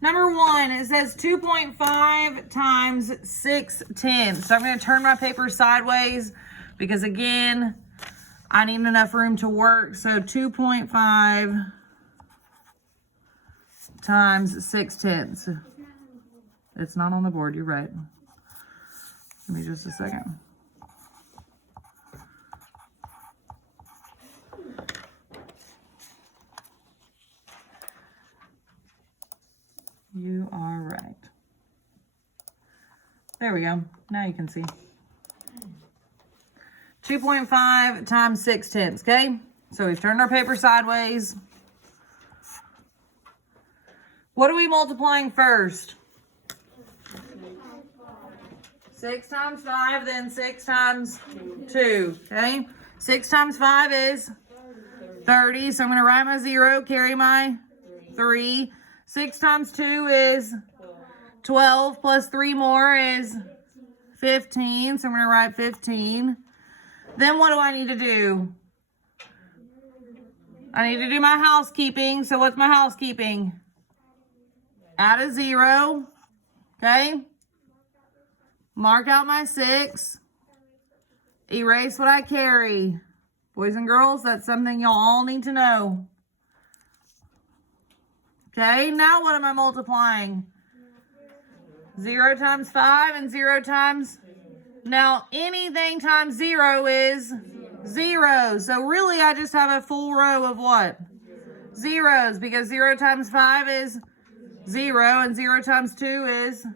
Number 1, it says 2.5 times 6/10. So I'm going to turn my paper sideways because, again, I need enough room to work. So 2.5 times 6/10. It's not on the board. You're right. Give me just a second. You are right. There we go. Now you can see. 2.5 times 6/10, okay? So we've turned our paper sideways. What are we multiplying first? 6 times 5, then 6 times 2, okay? 6 times 5 is 30, so I'm going to write my 0, carry my 3. 6 times 2 is 12, plus 3 more is 15, so I'm going to write 15. Then what do I need to do? I need to do my housekeeping. So what's my housekeeping? Add a 0, okay? Mark out my 6. Erase what I carry. Boys and girls, that's something y'all all need to know. Okay, now what am I multiplying? 0 times 5 and 0 times... Now, anything times 0 is 0. So really, I just have a full row of what? Zeros, because 0 times 5 is 0, and 0 times 2 is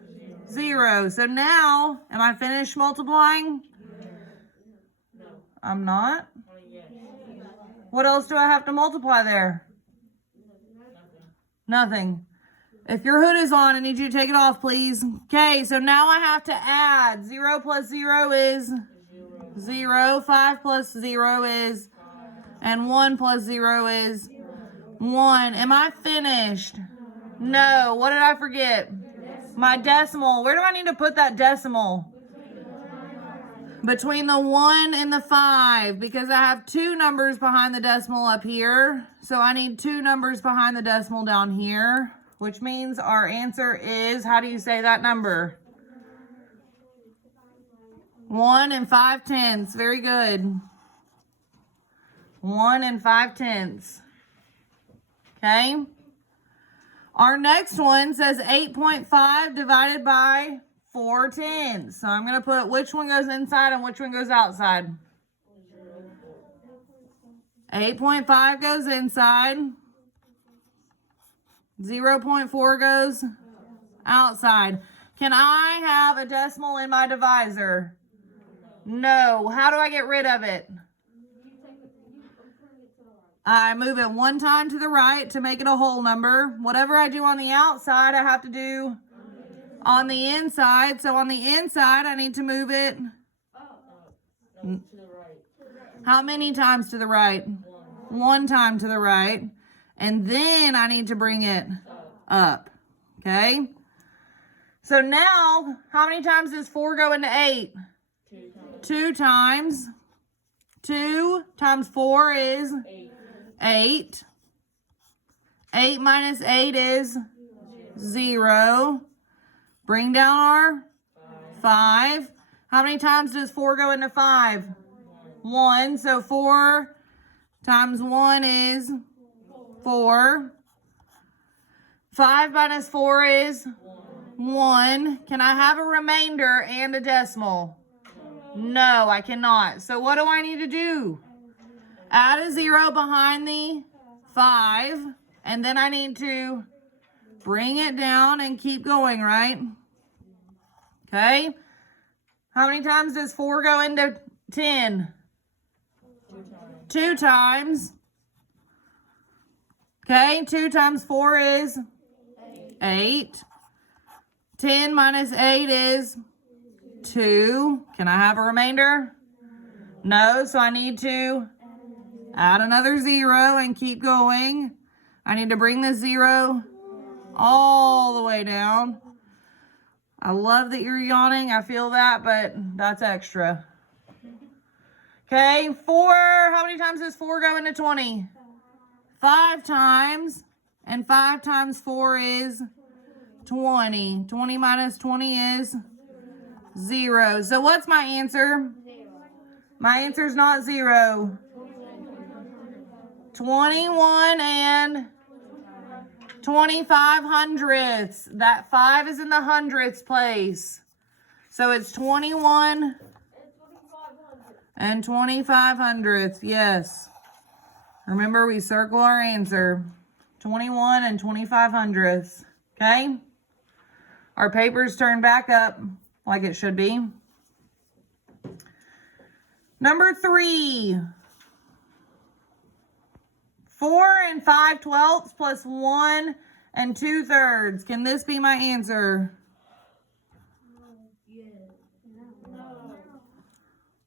0. So now, am I finished multiplying? I'm not. What else do I have to multiply there? Nothing. If your hood is on, I need you to take it off, please. Okay, so now I have to add. 0 plus 0 is 0. 5 plus 0 is, and 1 plus 0 is 1. Am I finished? No. What did I forget? My decimal. Where do I need to put that decimal? Between the 1 and the 5, because I have 2 numbers behind the decimal up here. So I need 2 numbers behind the decimal down here, which means our answer is, how do you say that number? 1 and 5/10. Very good. 1 and 5/10. Okay. Our next one says 8.5 divided by 4/10. So I'm going to put which one goes inside and which one goes outside. 8.5 goes inside. 0.4 goes outside. Can I have a decimal in my divisor? No. How do I get rid of it? I move it 1 time to the right to make it a whole number. Whatever I do on the outside, I have to do on the inside. So on the inside, I need to move it. How many times to the right? 1 time to the right. And then I need to bring it up. Okay? So now, how many times does 4 go into 8? 2 times. 2 times 4 is 8. 8 minus 8 is 0. Bring down our 5. How many times does 4 go into 5? 1. So 4 times 1 is 4. 5 minus 4 is 1. Can I have a remainder and a decimal? No, I cannot. So what do I need to do? Add a 0 behind the 5. And then I need to bring it down and keep going, right? Okay. How many times does 4 go into 10? 2 times. Okay, 2 times 4 is 8. 10 minus 8 is 2. Can I have a remainder? No, so I need to add another 0 and keep going. I need to bring the 0 all the way down. I love that you're yawning. I feel that, but that's extra. Okay, 4. How many times does 4 go into 20? 5 times. And 5 times 4 is 20. 20 minus 20 is 0. So what's my answer? My answer is not 0. 21 and 25 hundredths. That 5 is in the hundredths place. So it's 21 and 25 hundredths. Yes. Remember, we circle our answer. 21 and 25 hundredths. Okay? Our paper's turned back up like it should be. Number 3. 4 and 5/12 plus 1 and 2/3. Can this be my answer?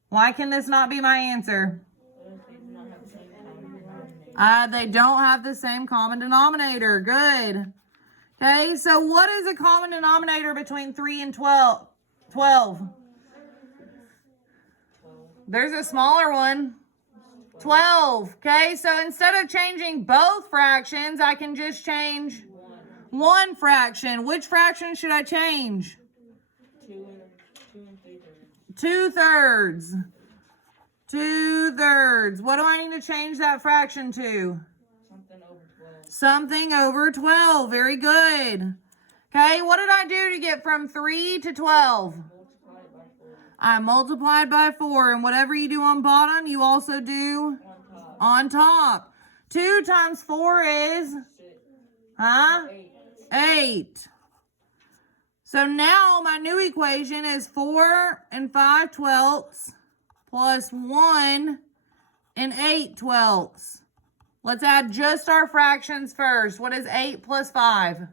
Why can this not be my answer? They don't have the same common denominator. Good. Okay, so what is a common denominator between 3 and 12? 12. There's a smaller one. 12. Okay, so instead of changing both fractions, I can just change one fraction. Which fraction should I change? 2/3. 2/3. What do I need to change that fraction to? Something over 12. Very good. Okay, what did I do to get from 3 to 12? I multiplied by 4. And whatever you do on bottom, you also do on top. 2 times 4 is? 8. So now my new equation is 4 and 5/12 plus 1 and 8/12. Let's add just our fractions first. What is 8 plus 5?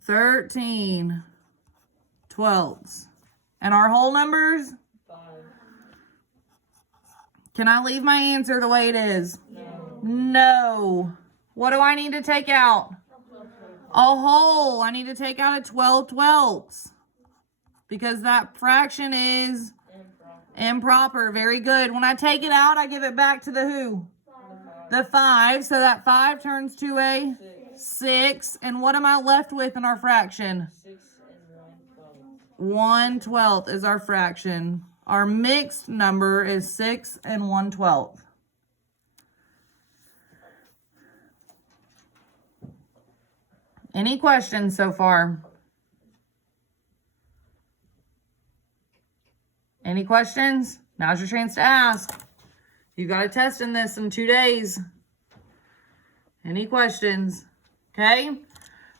13/12. And our whole numbers? 5. Can I leave my answer the way it is? No. What do I need to take out? A whole. I need to take out a 12/12 because that fraction is improper. Very good. When I take it out, I give it back to the who? The 5. So that 5 turns to a 6. And what am I left with in our fraction? 6 and 1/12 is our fraction. Our mixed number is 6 and 1/12. Any questions so far? Any questions? Now's your chance to ask. You got a test in this in 2 days. Any questions? Okay.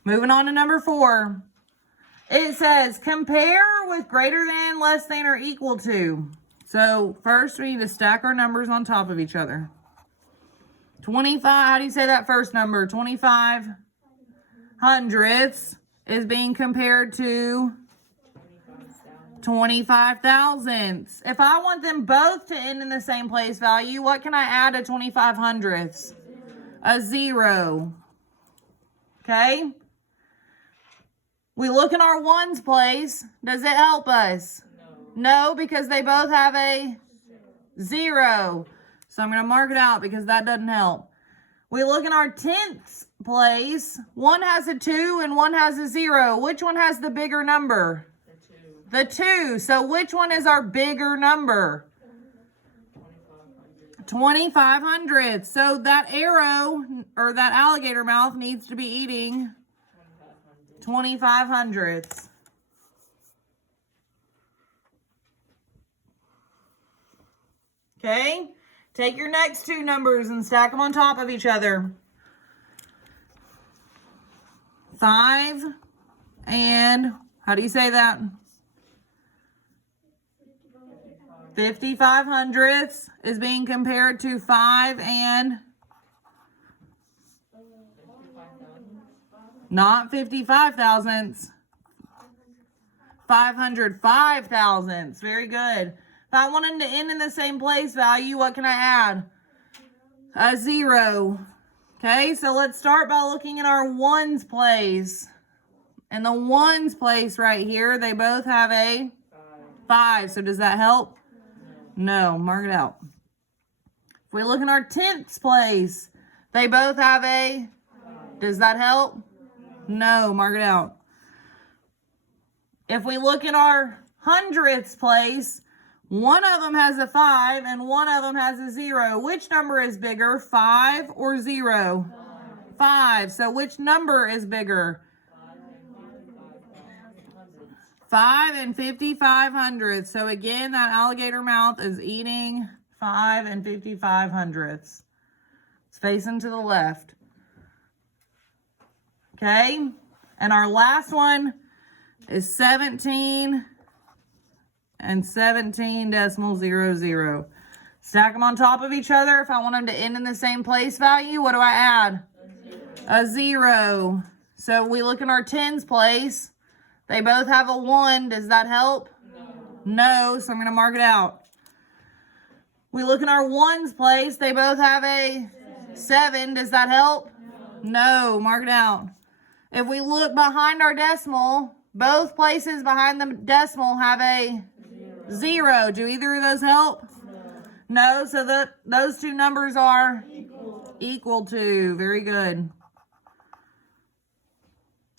Moving on to number 4. It says compare with greater than, less than, or equal to. So first we need to stack our numbers on top of each other. 25, how do you say that first number? 25 hundredths is being compared to 25 thousandths. If I want them both to end in the same place value, what can I add to 25 hundredths? A 0. Okay? We look in our ones place. Does it help us? No, because they both have a 0. So I'm going to mark it out because that doesn't help. We look in our tenths place. One has a 2 and one has a 0. Which one has the bigger number? The 2. So which one is our bigger number? 25 hundredths. So that arrow or that alligator mouth needs to be eating 25 hundredths. Okay? Take your next 2 numbers and stack them on top of each other. 5 and, how do you say that? 55 hundredths is being compared to 5 and not 55 thousandths. 505 thousandths. Very good. If I want them to end in the same place value, what can I add? A 0. Okay, so let's start by looking at our ones place. In the ones place right here, they both have a 5. So does that help? No, mark it out. If we look in our tenths place, they both have a, does that help? No, mark it out. If we look in our hundredths place, one of them has a 5 and one of them has a 0. Which number is bigger, 5 or 0? 5. So which number is bigger? 5 and 55 hundredths. So again, that alligator mouth is eating 5 and 55 hundredths. It's facing to the left. Okay? And our last one is 17 and 17.00. Stack them on top of each other. If I want them to end in the same place value, what do I add? A 0. So we look in our tens place. They both have a 1. Does that help? No. So I'm going to mark it out. We look in our ones place. They both have a 7. Does that help? No. Mark it out. If we look behind our decimal, both places behind the decimal have a 0. Do either of those help? No. So those two numbers are equal to. Very good.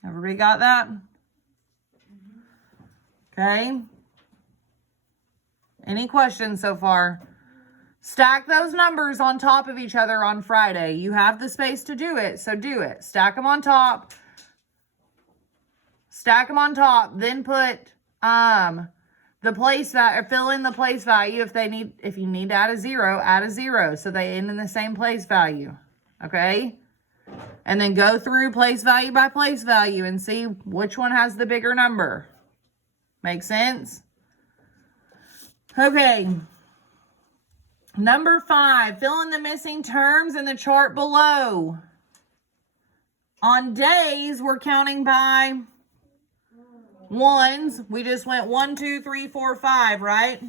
Everybody got that? Okay. Any questions so far? Stack those numbers on top of each other on Friday. You have the space to do it, so do it. Stack them on top. Stack them on top. Then put the place value, or fill in the place value if you need to add a 0, add a 0 so they end in the same place value. Okay? And then go through place value by place value and see which one has the bigger number. Make sense? Okay. Number 5, fill in the missing terms in the chart below. On days, we're counting by ones. We just went 1, 2, 3, 4, 5, right?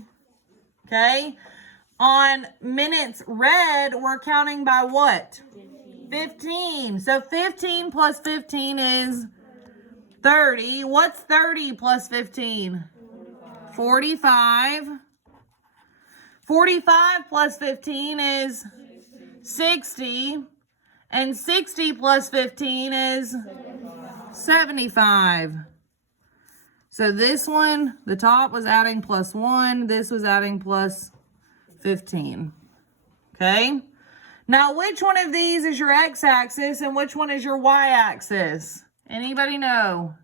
Okay. On minutes read, we're counting by what? 15. So 15 plus 15 is 30. What's 30 plus 15? 45. 45 plus 15 is 60. And 60 plus 15 is 75. So this one, the top was adding plus 1. This was adding plus 15. Okay? Now, which one of these is your x-axis and which one is your y-axis? Anybody know?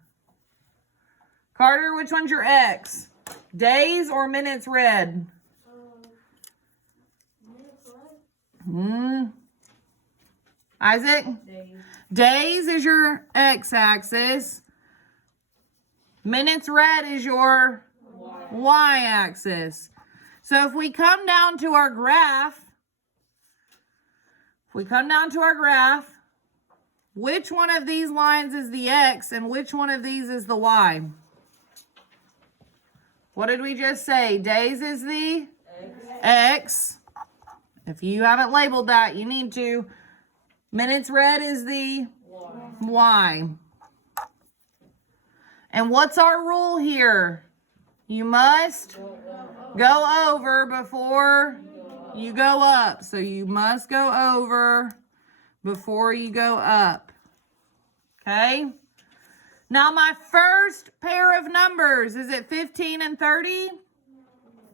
Carter, which one's your x? Days or minutes read? Isaac? Days is your x-axis. Minutes read is your y-axis. So if we come down to our graph, which one of these lines is the x and which one of these is the y? What did we just say? Days is the x. If you haven't labeled that, you need to. Minutes read is the y. And what's our rule here? You must go over before you go up. So you must go over before you go up. Okay? Now my first pair of numbers, is it 15 and 30?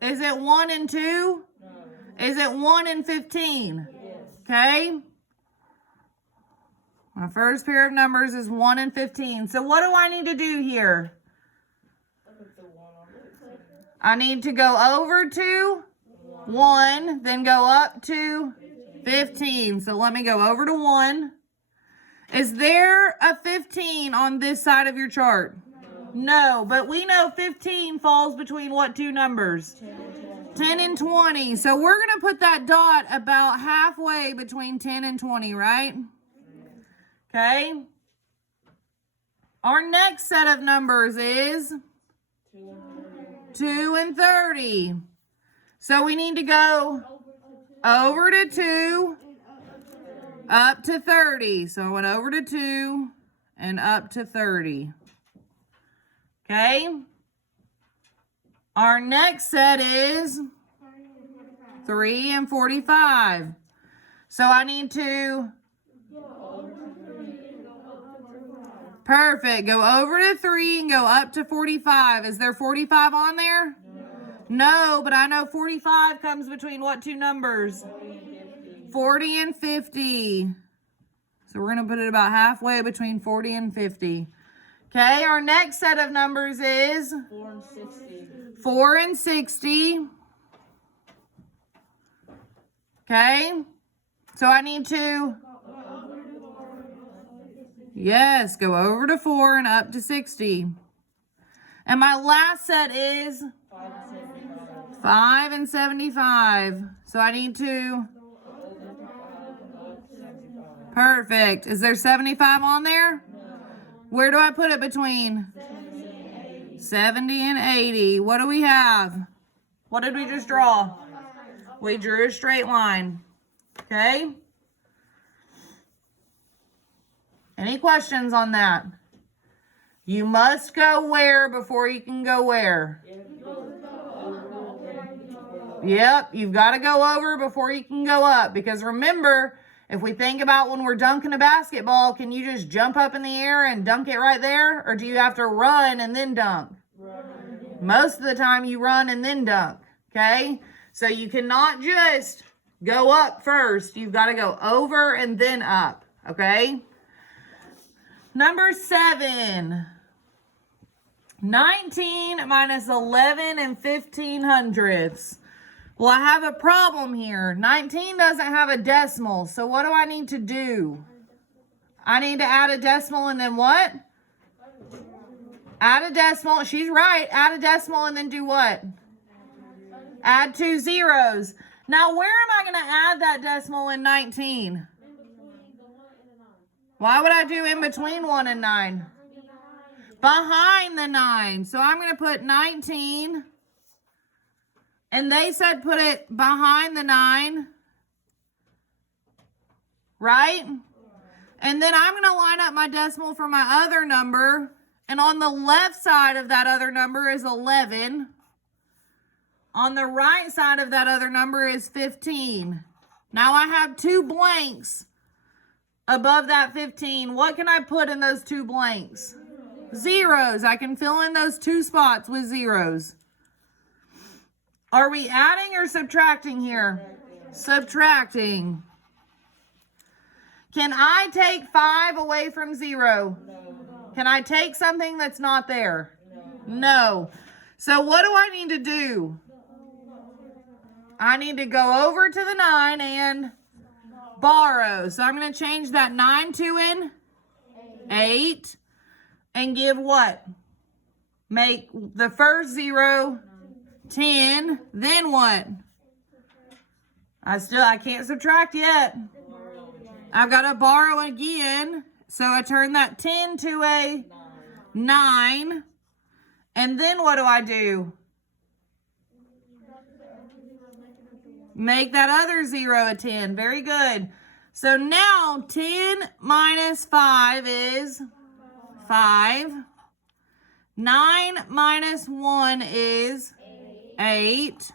Is it 1 and 2? No. Is it 1 and 15? Yes. Okay? My first pair of numbers is 1 and 15. So what do I need to do here? I need to go over to 1, then go up to 15. So let me go over to 1. Is there a 15 on this side of your chart? No, but we know 15 falls between what two numbers? 10 and 20. So we're going to put that dot about halfway between 10 and 20, right? Okay. Our next set of numbers is 2 and 30. So we need to go over to 2, up to 30. So I went over to 2 and up to 30. Okay. Our next set is 3 and 45. So I need to Perfect. Go over to 3 and go up to 45. Is there 45 on there? No, but I know 45 comes between what two numbers? 40 and 50. So we're going to put it about halfway between 40 and 50. Okay, our next set of numbers is 4 and 60. 4 and 60. Okay, so I need to, yes, go over to 4 and up to 60. And my last set is 5 and 75. So I need to, perfect. Is there 75 on there? Where do I put it between? 70 and 80. What do we have? What did we just draw? We drew a straight line. Okay? Any questions on that? You must go where before you can go where? Yep, you've got to go over before you can go up. Because remember, if we think about when we're dunking a basketball, can you just jump up in the air and dunk it right there? Or do you have to run and then dunk? Most of the time you run and then dunk. Okay? So you cannot just go up first. You've got to go over and then up. Okay? Number 7. 19 minus 11 and 15/100ths. Well, I have a problem here. 19 doesn't have a decimal. So what do I need to do? I need to add a decimal and then what? Add a decimal. She's right. Add a decimal and then do what? Add 2 zeros. Now, where am I going to add that decimal in 19? Why would I do in between 1 and 9? Behind the 9. So I'm going to put 19. And they said put it behind the 9. Right? And then I'm going to line up my decimal for my other number. And on the left side of that other number is 11. On the right side of that other number is 15. Now I have 2 blanks above that 15. What can I put in those 2 blanks? Zeros. I can fill in those 2 spots with zeros. Are we adding or subtracting here? Subtracting. Can I take 5 away from 0? Can I take something that's not there? No. So what do I need to do? I need to go over to the 9 and borrow. So I'm going to change that 9 to an 8 and give what? Make the first 0 10. Then what? I can't subtract yet. I've got to borrow again. So I turn that 10 to a 9. And then what do I do? Make that other 0 a 10. Very good. So now 10 minus 5 is 5. 9 minus 1 is 8.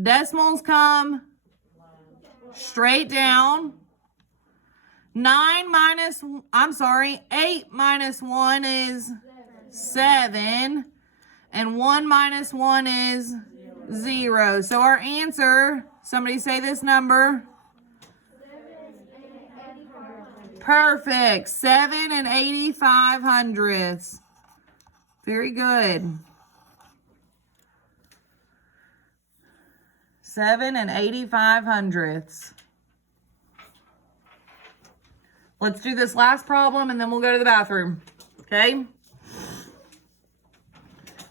Decimals come straight down. 8 minus 1 is 7. And 1 minus 1 is 0. So our answer, somebody say this number. Perfect. 7 and 85/100ths. Very good. 7 and 85/100ths. Let's do this last problem and then we'll go to the bathroom. Okay?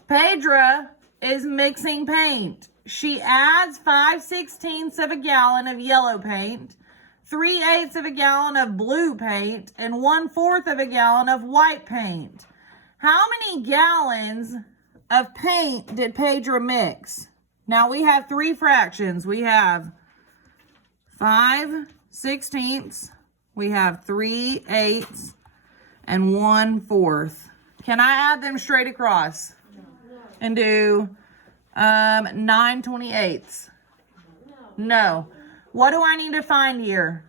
Pedra is mixing paint. She adds 5/16 of a gallon of yellow paint, 3/8 of a gallon of blue paint, and 1/4 of a gallon of white paint. How many gallons of paint did Pedra mix? Now we have 3 fractions. We have 5/16, we have 3/8, and 1/4. Can I add them straight across? And do 9/28? No. What do I need to find here?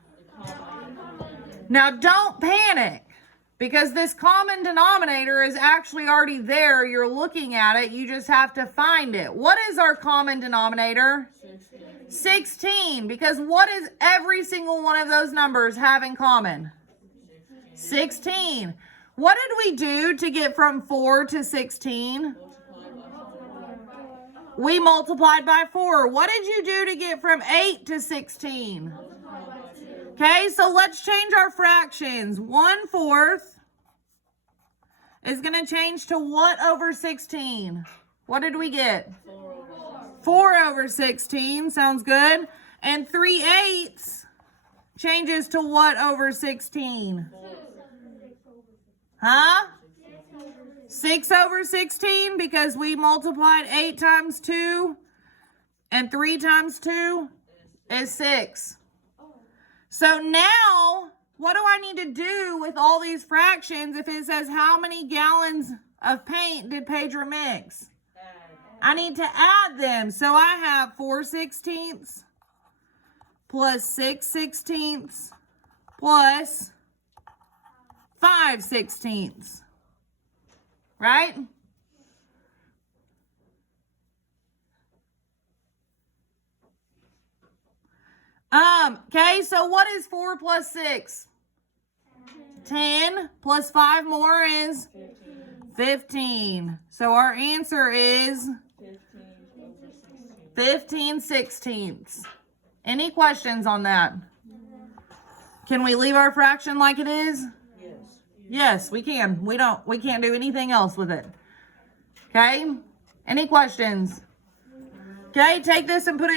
Now don't panic. Because this common denominator is actually already there. You're looking at it. You just have to find it. What is our common denominator? 16. Because what does every single one of those numbers have in common? 16. What did we do to get from 4 to 16? We multiplied by 4. What did you do to get from 8 to 16? Okay, so let's change our fractions. 1/4 is going to change to what over 16? What did we get? 4 over 16. Sounds good. And 3/8 changes to what over 16? Huh? 6 over 16, because we multiplied 8 times 2 and 3 times 2 is 6. So now, what do I need to do with all these fractions if it says how many gallons of paint did Pedro mix? I need to add them. So I have 4/16 plus 6/16 plus 5/16. Right? Okay, so what is 4 plus 6? 10 plus 5 more is 15. So our answer is 15/16. Any questions on that? Can we leave our fraction like it is? Yes. Yes, we can. We can't do anything else with it. Okay? Any questions? Okay, take this and put it